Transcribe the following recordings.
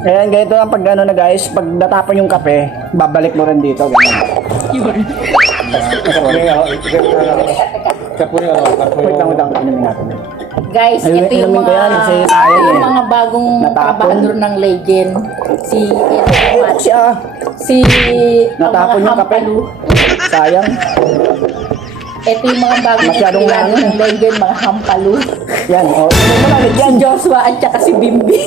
Ayan, ganito ang pag ano na guys, pag natapon yung kape, babalik mo rin dito. Ganyan. Wait lang, inumin natin. Guys, Ayun, ito yung inumin ko yan, kasi mga, sayang yung eh. mga bagong Natapon. trabahador ng Legend. Si Siya, si natapon yung kape. Hampalu. Sayang. Ito yung mga bagong Masyadong empleyado ano. ng Legend, mga Hampalu. Yan, oh. Inumin mo lang ulit yan. Si Joshua at saka si Bimbi.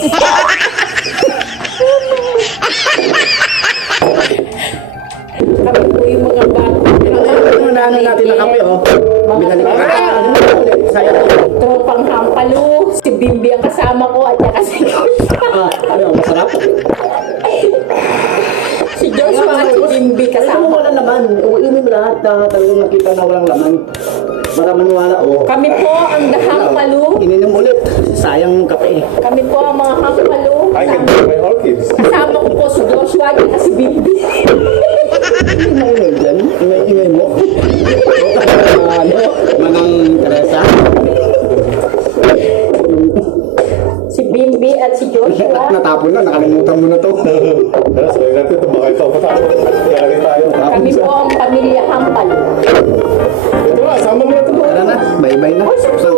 Kami po yung mga bagong Unahin natin na kape, oh. Binalik ko. Sayang. tropang Hampalu. Si Bimbi ang kasama ko at saka si Joshua. Ano, masarap? Si Joshua at si Bimbi Ano kasama. wala naman? Inumin mo lahat na talagang nakita na walang laman. Para maniwala, oh. Kami po ang The Hampalu. Ininom ulit. Sayang yung kape. Kami po ang mga Hampalu. I can do my orchids. Kasama ko po si Joshua at saka si Bimbi. Ingay dyan. Ingay mo. Ano? Manang Teresa. Si Bimbi at si Joshua. Natapon na. Nakalimutan mo na to. Pero sabi natin ito, baka ikaw matapos. Galing tayo. Kami po ang pamilya Hampalu. Ito na, sama mo na ito. Tara na. Bye-bye na. Saan